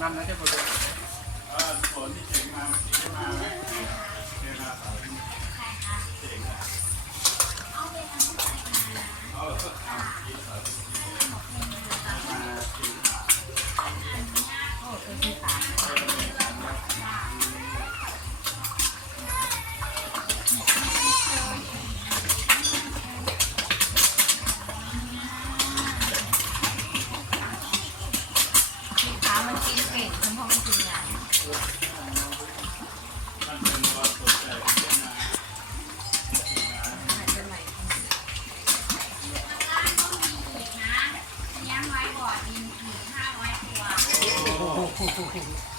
นำนะเจ้าคนฝนที่เจ๋งมาเจ๋งมาไหมเจ๋งมาเจ๋งอ่ะเอาไปทำที่ไหนมาเอาทำที่มาโอ้เป็นที่สามมันกินเก่งเพราะมันกินใหญ่มันเป็นวัตถุใหญ่เจ๋งนะอาจจะใหม่ร้านก็มีอีกนะเลี้ยงไว้ก่อนมีอีก500 ตัว